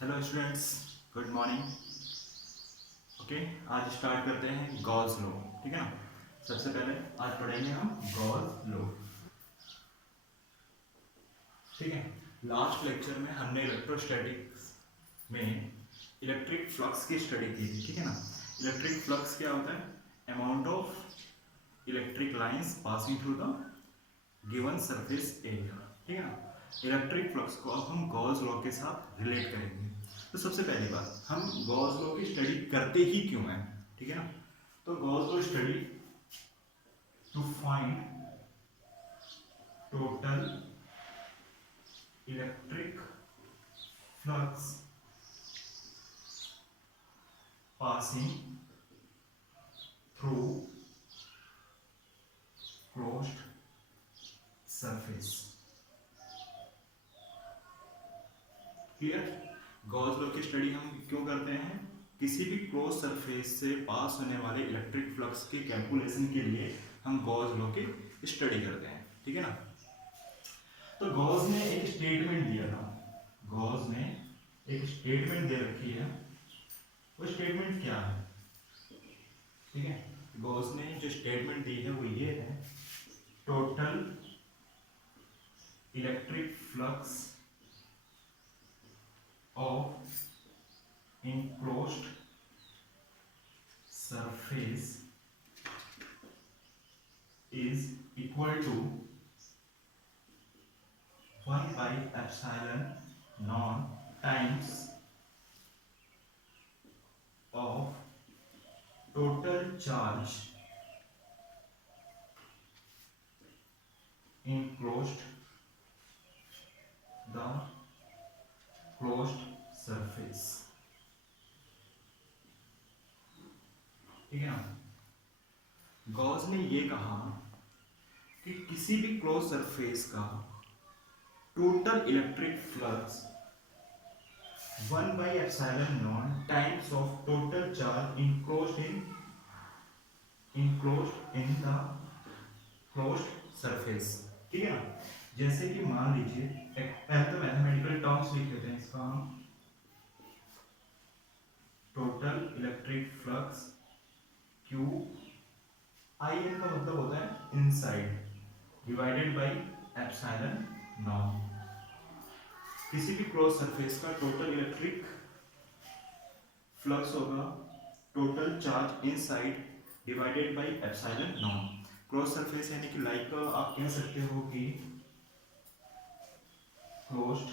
Hello students, good morning. Okay, आज start करते हैं गॉस लॉ। ठीक है ना। सबसे पहले आज पढ़ेंगे हम गॉस लॉ। ठीक है। लास्ट लेक्चर में हमने इलेक्ट्रोस्टैटिक्स में इलेक्ट्रिक फ्लक्स की स्टडी की थी। ठीक है ना। इलेक्ट्रिक फ्लक्स क्या होता है? Amount of electric lines passing through the given surface area. ठीक है ना। इलेक्ट्रिक फ्लक्स को अब हम गॉस लॉ के साथ रिलेट करेंगे। तो सबसे पहली बात, हम गॉस लॉ की स्टडी करते ही क्यों हैं? ठीक है ना। तो Gauss law study to find total electric flux passing through closed surface. Clear? Gauss law की स्टडी हम क्यों करते हैं? किसी भी क्लोज सरफेस से पास होने वाले इलेक्ट्रिक फ्लक्स के कैलकुलेशन के लिए हम गॉस लॉ की स्टडी करते हैं। ठीक है ना। तो गॉस ने एक स्टेटमेंट दिया था। गॉस ने एक स्टेटमेंट दे रखी है। वो स्टेटमेंट क्या है? ठीक है। गॉस ने जो स्टेटमेंट दी है वो ये है, total electric flux of enclosed surface is equal to 1 by epsilon naught times of total charge enclosed the closed surface। ठीक है ना। गॉस ने ये कहा कि किसी भी क्लोज सरफेस का total electric flux 1 by epsilon naught times of total charge enclosed in the closed surface। ठीक है ना। जैसे कि मान लीजिए, पहले तो मैथमेटिकल टर्म्स लिख लेते हैं इसका हम। Total electric flux Q, I N का मतलब होता है inside, divided by epsilon not. किसी भी क्लोज सरफेस का टोटल इलेक्ट्रिक फ्लक्स होगा total charge inside divided by epsilon not. Close surface यानी कि लाइक आप कह सकते हो कि क्लोज्ड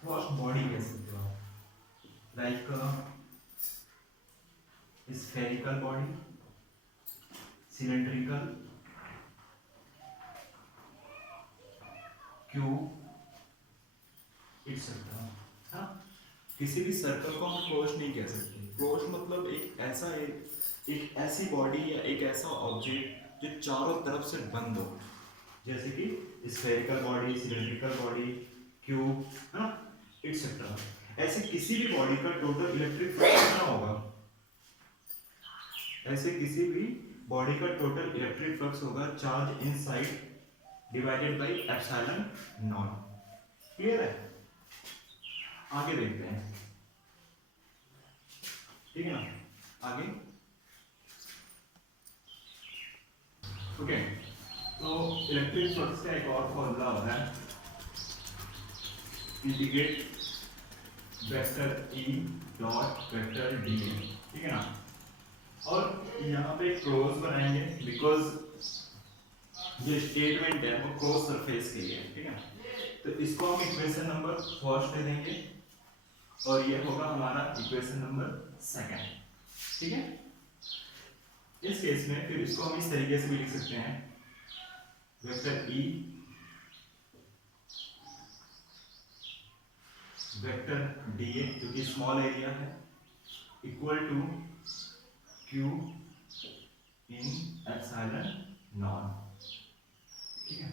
क्लोज्ड बॉडी कह सकते हो, like spherical body, cylindrical, cube, etcetera. हाँ, किसी भी सर्कल को हम क्लोज नहीं कह सकते। क्लोज मतलब एक ऐसी बॉडी या एक ऐसा ऑब्जेक्ट जो चारों तरफ से बंद हो, जैसे कि spherical body, cylindrical body, cube, है ना, एक्सेट्रा। ऐसे किसी भी बॉडी का टोटल इलेक्ट्रिक फ्लक्स कितना होगा? ऐसे किसी भी बॉडी का टोटल इलेक्ट्रिक फ्लक्स होगा charge inside divided by epsilon not. Clear है? आगे देखते हैं। ठीक है ना। आगे ओके। तो इलेक्ट्रिक फ्लक्स का एक और फॉर्मूला होता है, integrate vector E dot vector D. ठीक है ना। और यहाँ पे क्लोज बनाएंगे बिकॉज जो स्टेटमेंट है वो क्लोज सरफेस के लिए है। ठीक है। तो इसको हम इक्वेशन नंबर फर्स्ट दे देंगे और ये होगा हमारा इक्वेशन नंबर सेकंड। ठीक है। इस केस में फिर इसको हम इस तरीके से भी लिख सकते हैं, vector E vector D A जो कि स्मॉल एरिया है equal to Q in epsilon not. ठीक है।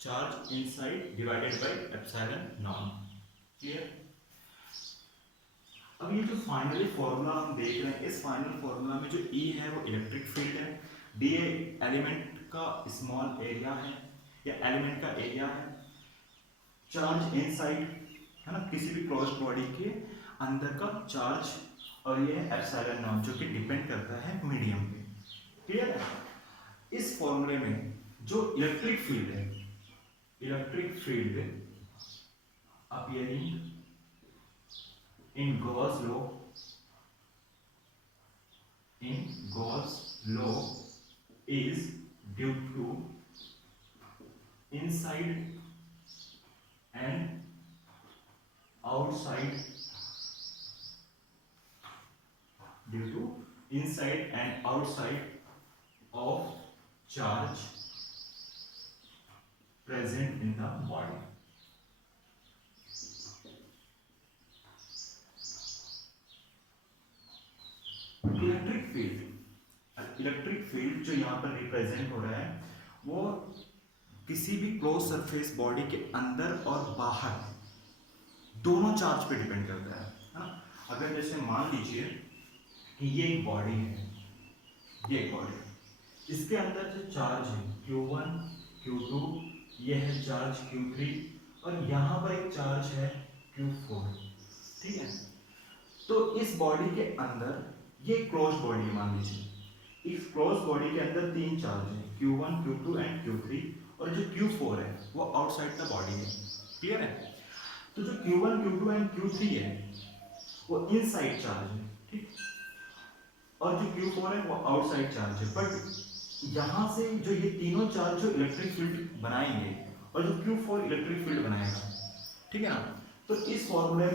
Charge inside divided by epsilon not. Clear? अब ये जो फाइनली फॉर्मूला हम देख रहे हैं, इस फाइनल फॉर्मूला में जो E है वो इलेक्ट्रिक फील्ड है, D एलिमेंट का स्मॉल एरिया है या एलिमेंट का एरिया है, चार्ज इनसाइड, है ना, किसी भी क्लोज्ड बॉडी के अंदर का चार्ज, और ये है एप्सिलॉन नॉट जो कि डिपेंड करता है मीडियम पे। क्लियर है? इस फॉर्मूले में जो इलेक्ट्रिक फील्ड है, electric field appearing in Gauss law, in Gauss law is due to inside and outside, due to inside and outside of charge present in the body. Electric field जो यहाँ पर represent हो रहा है वो किसी भी क्लोज सरफेस बॉडी के अंदर और बाहर दोनों चार्ज पे डिपेंड करता है ना। अगर जैसे मान लीजिए कि ये एक बॉडी है, ये एक बॉडी, इसके अंदर जो चार्ज है Q1 Q2, ये है चार्ज Q3, और यहाँ पर एक चार्ज है Q4, ठीक है। तो इस बॉडी के अंदर ये क्लोज बॉडी है, मान लीजिए इस क्लोज बॉडी के अंदर तीन चार्ज है Q1 Q2 एंड Q3, और जो Q4 है वो आउटसाइड द बॉडी है। क्लियर है? तो जो Q1 Q2 एंड Q3 है वो इनसाइड चार्ज है, ठीक, और जो Q4 है वो आउटसाइड चार्ज है। बट यहाँ से जो ये तीनों चार्ज जो इलेक्ट्रिक फील्ड बनाएंगे और जो Q4 इलेक्ट्रिक फील्ड बनाएगा, ठीक है ना। तो इस फॉर्मूले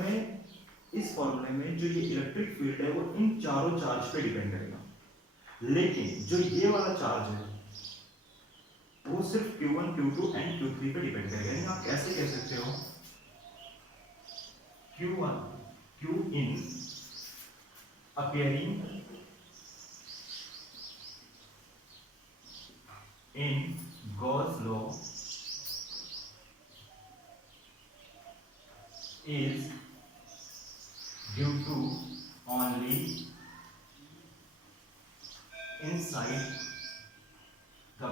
में जो ये इलेक्ट्रिक फील्ड है वो इन चारों चार्ज पे डिपेंड करेगा, लेकिन जो ये वाला चार्ज है वो सिर्फ Q1 Q2 एंड Q3 पे डिपेंड करेगा। यानी आप कैसे कह सकते हो Q1 Q in appearing in Gauss law is due to only inside the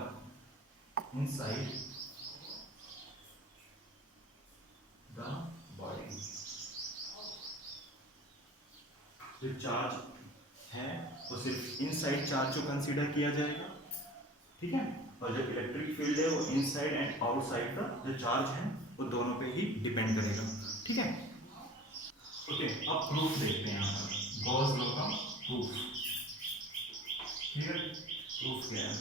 body। जो चार्ज है वो सिर्फ इनसाइड चार्ज को कंसीडर किया जाएगा, ठीक है, और जो इलेक्ट्रिक फील्ड है वो इनसाइड एंड आउटसाइड का जो चार्ज है वो दोनों पे ही डिपेंड करेगा, ठीक है। ओके, अब प्रूफ देखते हैं यहाँ पर गॉस लॉ का प्रूफ। ठीक है, प्रूफ क्या है?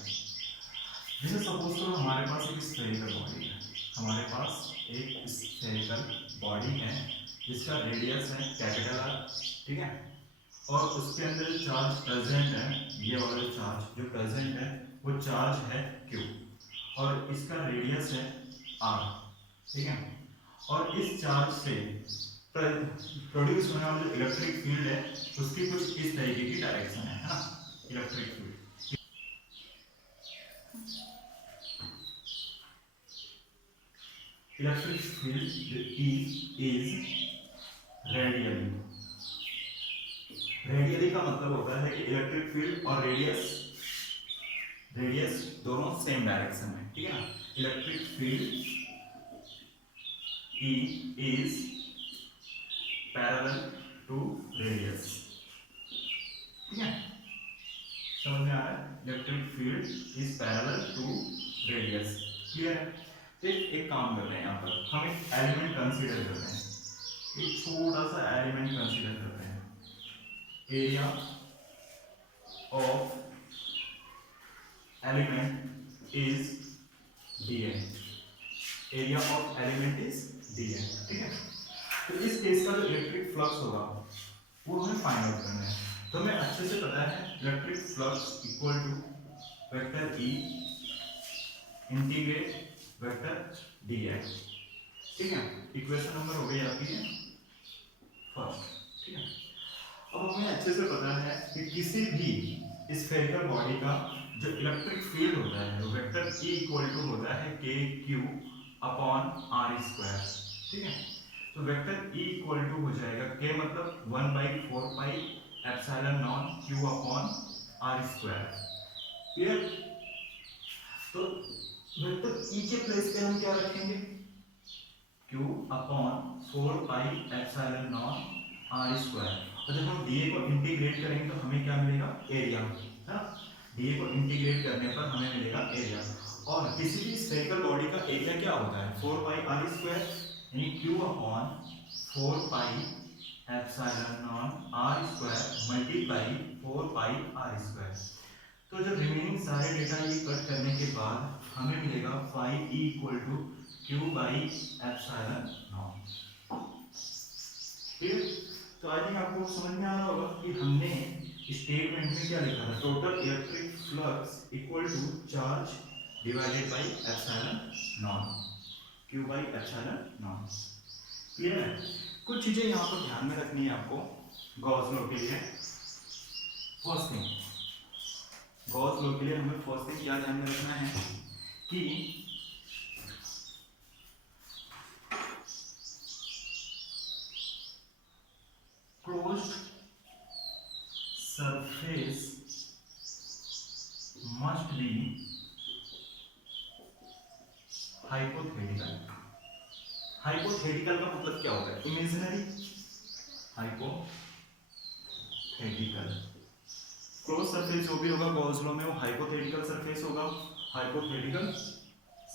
जैसे सपोज करो हमारे पास एक स्फेरिकल बॉडी है, हमारे पास एक स्फेरिकल बॉडी है जिसका रेडियस है कैपिटल आर, ठीक है, और उसके अंदर चार्ज प्रेजेंट है, ये वाला चार्ज जो प्रेजेंट है वो चार्ज है Q, और इसका रेडियस है R, ठीक है, और इस चार्ज से प्रोड्यूस होने वाला जो इलेक्ट्रिक फील्ड है उसकी कुछ इस तरीके की डायरेक्शन है ना, electric field. Electric field E is radially. Radially का मतलब होता है कि इलेक्ट्रिक फील्ड और रेडियस दोनों सेम डायरेक्शन में, ठीक है ना। Electric field E is parallel to radius, ठीक है, समझ में आ रहा है? Electric field is parallel to radius. Clear है? फिर एक काम कर रहे हैं, यहाँ पर हम एक एलिमेंट कंसीडर कर रहे हैं, एक छोटा सा एलिमेंट कंसीडर कर रहे हैं। Area of element is dn, area of element is dn, ठीक है। तो इस केस का जो इलेक्ट्रिक फ्लक्स होगा वो हमें फाइंड आउट करना है। तो हमें अच्छे से पता है electric flux equal to vector E integrate vector dx, ठीक है। इक्वेशन नंबर हो गई आपकी फर्स्ट, ठीक है। अब हमें अच्छे से पता है कि किसी भी स्फेरिकल बॉडी का जो इलेक्ट्रिक फील्ड होता है वो वेक्टर E इक्वल टू होता है kq अपॉन r स्क्वायर, ठीक है। तो वेक्टर E इक्वल टू हो जाएगा k मतलब 1/4 pi epsilon not q upon r square. Clear? तो वेक्टर E के प्लेस पे हम क्या रखेंगे? Q upon 4 pi epsilon not R square. और जब हम डीए को इंटीग्रेट करेंगे तो हमें क्या मिलेगा, एरिया, है ना। डीए को इंटीग्रेट करने पर हमें मिलेगा एरिया। और किसी भी स्फेरिकल बॉडी का एरिया क्या होता है, 4 पाई आर स्क्वायर, यानी Q upon 4 pi epsilon not R square multiply 4 pi R square. तो जब रिमेनिंग सारे डेटा ये कट करने के बाद हमें मिलेगा phi E equal to Q by epsilon not. Clear. तो आई थिंक आपको समझ में आ रहा होगा कि हमने स्टेटमेंट में क्या लिखा था, total electric flux equal to charge divided by epsilon not, Q by epsilon not. Clear है। कुछ चीजें यहाँ पर ध्यान में रखनी है आपको गॉस लॉ के लिए। फर्स्ट थिंग, गॉस लॉ के लिए हमें फर्स्ट थिंग क्या ध्यान में रखना है कि closed surface must be hypothetical. Hypothetical का मतलब क्या होता है, इमेजिनरी। हाइपोथेटिकल क्लोज सरफेस जो भी होगा गॉस लॉ में वो हाइपोथेटिकल सरफेस होगा। हाइपोथेटिकल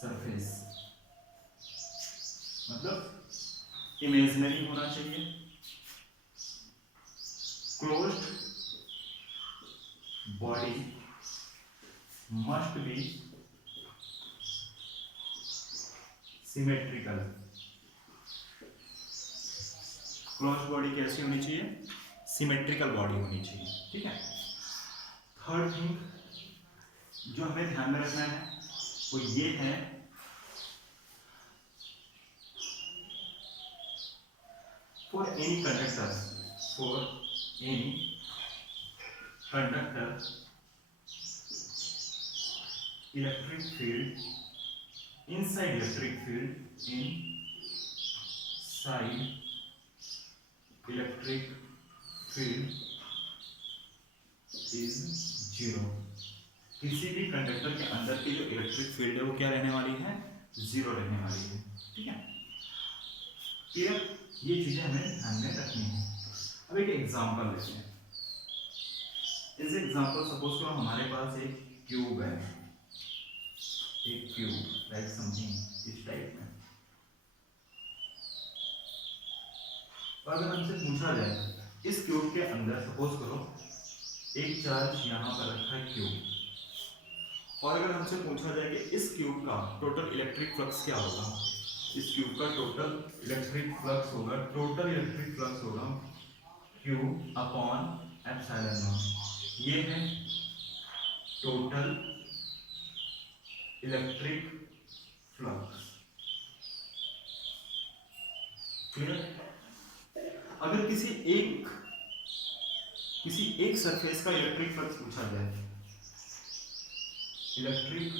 सरफेस मतलब इमेजिनरी होना चाहिए। Closed body must be symmetrical. Closed body कैसी होनी चाहिए, सिमेट्रिकल बॉडी होनी चाहिए। ठीक है। थर्ड थिंग जो हमें ध्यान में रखना है वो ये है, for any conductor, electric field inside electric field is zero। किसी भी कंडक्टर के अंदर की जो इलेक्ट्रिक फील्ड है वो क्या रहने वाली है, जीरो रहने वाली है। ठीक है। क्लियर। ये चीजें हमें ध्यान में रखनी है। अब एक एग्जांपल लेते हैं। इस एग्जांपल सपोज करो हमारे पास एक क्यूब है, एक क्यूब लाइक समथिंग इस टाइप में। तो अगर हमसे पूछा जाए इस क्यूब के अंदर सपोज करो एक चार्ज यहाँ पर रखा है क्यूब, और अगर हमसे पूछा जाए कि इस क्यूब का टोटल इलेक्ट्रिक फ्लक्स क्या होगा, इस क्यूब का टोटल इलेक्ट्रिक फ्लक्स होगा Q अपॉन एप्सिलॉन नॉट। ये है टोटल इलेक्ट्रिक फ्लक्स। क्लियर। अगर किसी एक सरफेस का इलेक्ट्रिक फ्लक्स पूछा जाए, electric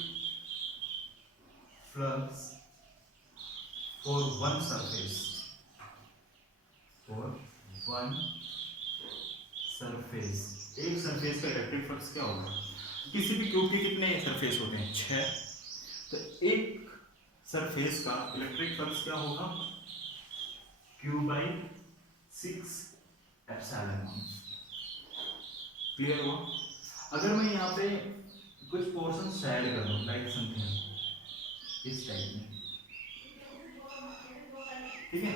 flux for one surface, एक सरफेस का इलेक्ट्रिक फ्लक्स क्या होगा। किसी भी क्यूब के कितने सरफेस होते हैं, 6। तो एक सरफेस का इलेक्ट्रिक फ्लक्स क्या होगा, Q/6 एप्सिलॉन नॉट। क्लियर हुआ। अगर मैं यहाँ पे कुछ पोर्शन ऐड कर दूं लाइक समथिंग इस टाइप में, ठीक है।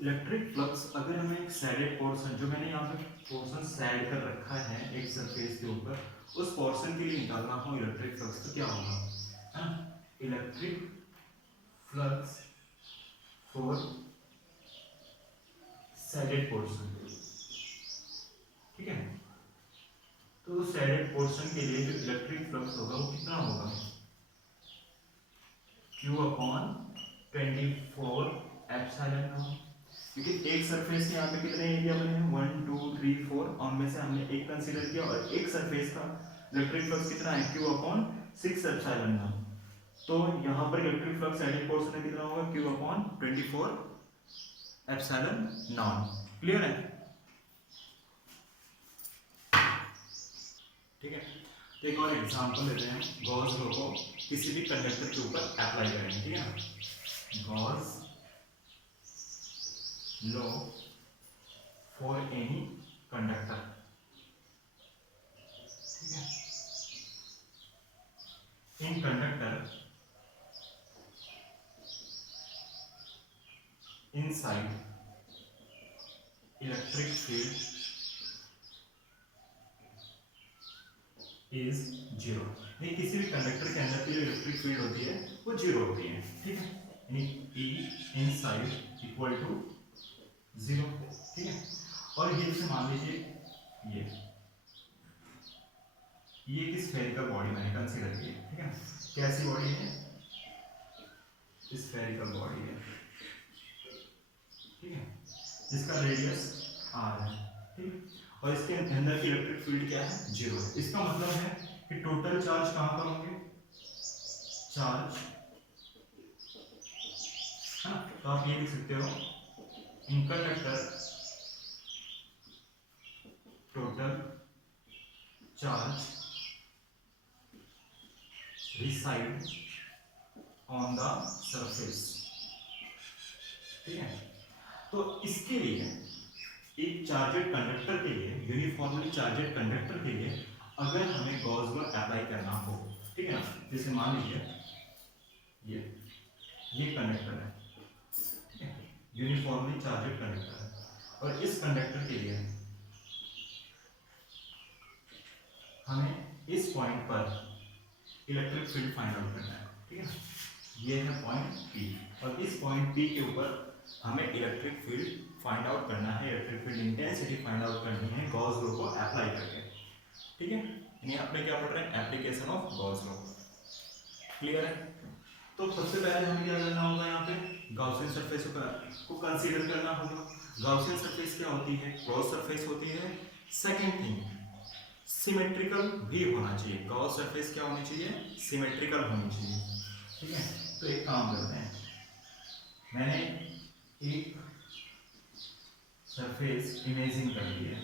इलेक्ट्रिक फ्लक्स अगर हमें एक सैडेड पोर्शन, जो मैंने यहाँ पे पोर्शन सैड कर रखा है एक सरफेस के ऊपर, उस पोर्शन के लिए निकालना हो इलेक्ट्रिक फ्लक्स तो क्या होगा, electric flux for shaded portion. ठीक है। तो सैडेड पोर्शन के लिए जो इलेक्ट्रिक फ्लक्स होगा वो कितना होगा, Q/24 एप्सिलॉन नॉट। क्योंकि एक सरफेस के यहाँ पे कितने एरिया बने हैं, 1 2 3 4, और उनमें से हमने एक कंसीडर किया, और एक सरफेस का इलेक्ट्रिक फ्लक्स कितना है, Q/6 एप्सिलॉन नॉट। तो यहाँ पर इलेक्ट्रिक फ्लक्स सैडेड पोर्शन में कितना होगा, Q/24 एप्सिलॉन नॉट। क्लियर है। ठीक है। तो एक और एग्जांपल लेते हैं, गॉस लॉ को किसी भी कंडक्टर के ऊपर अप्लाई करेंगे। ठीक है ना। law for any conductor, ठीक है। in conductor inside electric field is zero. नहीं, किसी भी कंडक्टर के अंदर की जो इलेक्ट्रिक फील्ड होती है वो जीरो होती है, ठीक है। यानी E inside equal to zero, ठीक है। और ये जैसे मान लीजिए ये एक स्फेरिकल बॉडी मैंने कंसीडर की, ठीक है। कैसी बॉडी है? स्फेरिकल बॉडी है, ठीक है, जिसका रेडियस r है, ठीक है। और इसके अंदर की इलेक्ट्रिक फील्ड क्या है? जीरो है। इसका मतलब है कि टोटल चार्ज कहां पर होंगे? चार्ज, है ना। तो आप ये लिख सकते हो in conductor total charge reside on the surface, ठीक है। तो इसके लिए एक चार्जेड कंडक्टर के लिए, यूनिफॉर्मली चार्जेड कंडक्टर के लिए अगर हमें गॉस लॉ अप्लाई करना हो, ठीक है ना। जैसे मान लीजिए ये कंडक्टर है, ठीक है, यूनिफॉर्मली चार्जेड कंडक्टर है, और इस कंडक्टर के लिए हमें इस पॉइंट पर इलेक्ट्रिक फील्ड फाइंड आउट करना है, ठीक है। ये है पॉइंट P, और इस पॉइंट P के ऊपर हमें इलेक्ट्रिक फील्ड फाइंड आउट करना है, electric field intensity find out करनी है गॉस लॉ को अप्लाई करके, ठीक है। यानी आपने क्या पढ़ रहे हैं? Application of Gauss law. Clear है? तो सबसे पहले हमें क्या करना होगा? यहाँ पे गॉसियन सरफेस को कंसीडर करना होगा। गॉसियन सरफेस क्या होती है? क्लोज सरफेस होती है। सेकेंड थिंग, सिमेट्रिकल भी होना चाहिए। गॉस सरफेस क्या होनी चाहिए? सिमेट्रिकल होनी चाहिए, ठीक है। तो एक काम करते हैं, मैंने एक सरफेस इमेजिन कर ली है,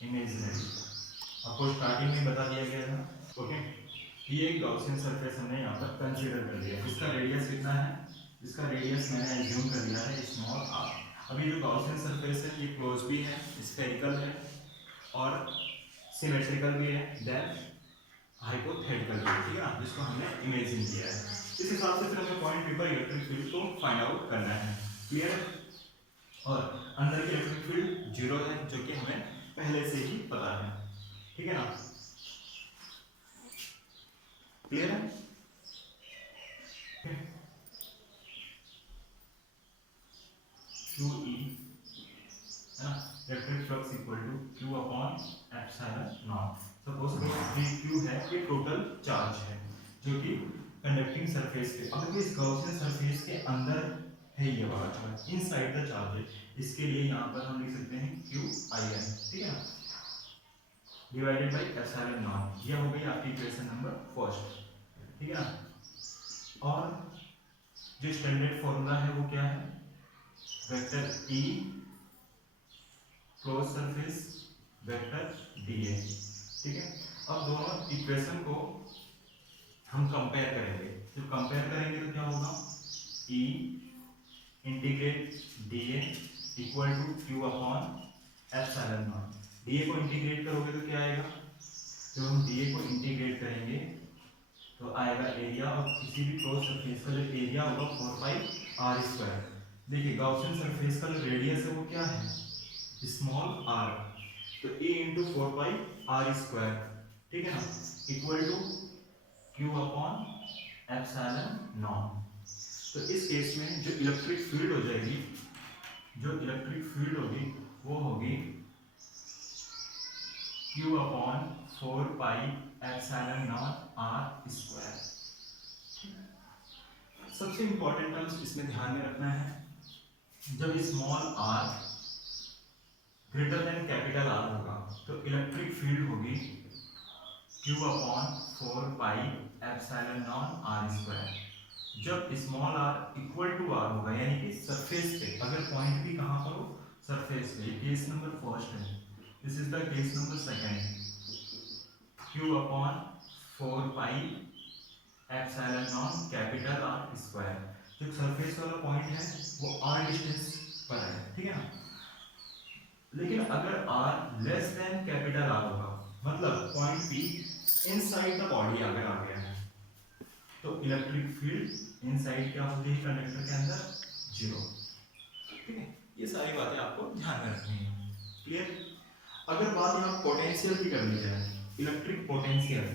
इमेजिनरी, आपको स्टार्टिंग में बता दिया गया था, ओके। ये एक गॉसियन सरफेस हमने यहाँ पर कंसीडर कर लिया। इसका रेडियस कितना है? इसका रेडियस मैंने एज्यूम कर लिया है स्मॉल r। अभी जो गॉसियन सरफेस है ये क्लोज भी है, स्फेरिकल है और सिमेट्रिकल भी है, देन हाइपोथेटिकल भी है, ठीक है ना, जिसको हमने इमेजिन किया है। इस हिसाब से फिर हमें पॉइंट P पर इलेक्ट्रिक फील्ड को फाइंड आउट करना है। क्लियर है? और अंदर की इलेक्ट्रिक फील्ड जीरो है, जो कि हमें पहले से ही पता है, ठीक है ना। क्लियर है? QE है ना, electric flux equal to Q upon epsilon not. Suppose करो Q है, ये टोटल चार्ज है जो कि कंडक्टिंग सरफेस पे, अगर इस गॉसियन सरफेस के अंदर है ये वाला चार्ज, इनसाइड द चार्ज है, इसके लिए यहाँ पर हम लिख सकते हैं QIN, ठीक है ना, डिवाइडेड बाय एप्सिलॉन नॉट। ये हो गई आपकी इक्वेशन नंबर फर्स्ट, ठीक है ना। और जो स्टैंडर्ड फॉर्मूला है वो क्या है? Vector E close surface vector dA, ठीक है। अब दोनों इक्वेशन को हम कंपेयर करेंगे। जब कंपेयर करेंगे तो क्या होगा? E integrate dA equal to Q upon epsilon not. dA को इंटीग्रेट करोगे तो क्या आएगा? जब हम dA को इंटीग्रेट करेंगे तो आएगा एरिया ऑफ किसी भी क्लोज सरफेस का, जो एरिया होगा 4 पाई r स्क्वायर। देखिए गॉसियन सरफेस का जो रेडियस है वो क्या है? स्मॉल r, तो a into 4 pi r square, ठीक है ना, equal to q upon epsilon not. तो इस केस में जो इलेक्ट्रिक फील्ड हो जाएगी, जो इलेक्ट्रिक फील्ड होगी वो होगी q upon 4 pi epsilon not r square. सबसे इंपॉर्टेंट टर्म्स इसमें ध्यान में रखना है, जब small r greater than capital R होगा तो इलेक्ट्रिक फील्ड होगी Q upon 4 pi epsilon not r square. जब small r equal to r होगा, यानी कि सरफेस पे, अगर पॉइंट भी कहां पर हो? सरफेस पे। केस नंबर फर्स्ट है, this is the case number second. Q upon 4 pi epsilon not capital R square. जो सरफेस वाला पॉइंट है वो r डिस्टेंस पर है, ठीक है ना। लेकिन अगर r less than capital R होगा, मतलब point P inside the body अगर आ गया है, तो इलेक्ट्रिक फील्ड इनसाइड क्या होती है कंडक्टर के अंदर, जीरो, ठीक है। ये सारी बातें आपको ध्यान में रखनी है, क्लियर। अगर बात यहाँ पोटेंशियल की कर ली जाए, इलेक्ट्रिक पोटेंशियल,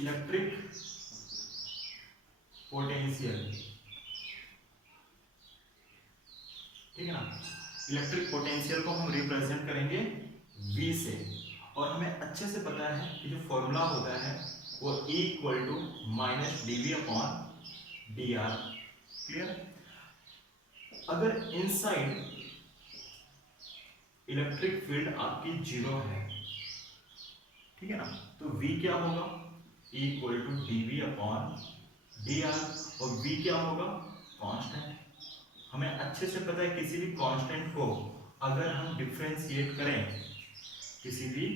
इलेक्ट्रिक पोटेंशियल, ठीक है ना। इलेक्ट्रिक पोटेंशियल को हम रिप्रेजेंट करेंगे V से, और हमें अच्छे से पता है कि जो फॉर्मूला होता है वो E equal to minus dV upon dr, clear. अगर इनसाइड इलेक्ट्रिक फील्ड आपकी जीरो है, ठीक है ना, तो V क्या होगा, E equal to dV upon dr, और V क्या होगा, कांस्टेंट। हमें अच्छे से पता है किसी भी कांस्टेंट को अगर हम डिफरेंशिएट करें, किसी भी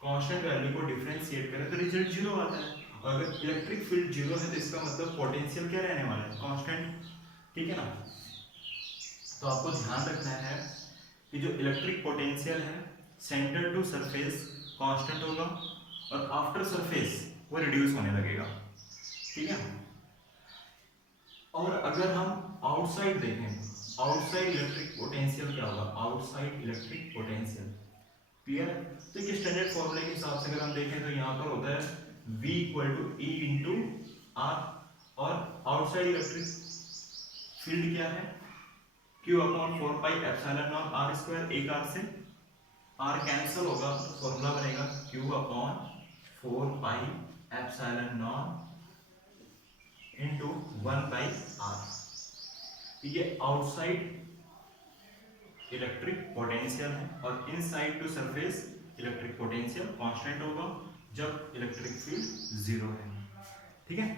कांस्टेंट वैल्यू को डिफरेंशिएट करें तो रिजल्ट जीरो आता है। और अगर इलेक्ट्रिक फील्ड जीरो है तो इसका मतलब पोटेंशियल क्या रहने वाला है, कांस्टेंट, ठीक है ना। तो आपको ध्यान रखना है कि जो इलेक्ट्रिक पोटेंशियल है सेंटर टू सरफेस कांस्टेंट होगा, और आफ्टर सरफेस वो रिड्यूस होने लगेगा, ठीक है। और अगर हम आउटसाइड देखें, आउटसाइड इलेक्ट्रिक पोटेंशियल क्या होगा, आउटसाइड इलेक्ट्रिक पोटेंशियल, क्लियर। तो एक स्टैंडर्ड फॉर्मूले के हिसाब से अगर हम देखें तो यहाँ पर होता है V equal to E into R, और आउटसाइड इलेक्ट्रिक फील्ड क्या है, Q upon 4 pi epsilon not R square, एक R से R कैंसिल होगा तो फॉर्मूला बनेगा Q upon 4 pi epsilon not into 1 by R। ये आउटसाइड इलेक्ट्रिक पोटेंशियल है, और inside to surface electric potential constant होगा जब इलेक्ट्रिक फील्ड जीरो है, ठीक है।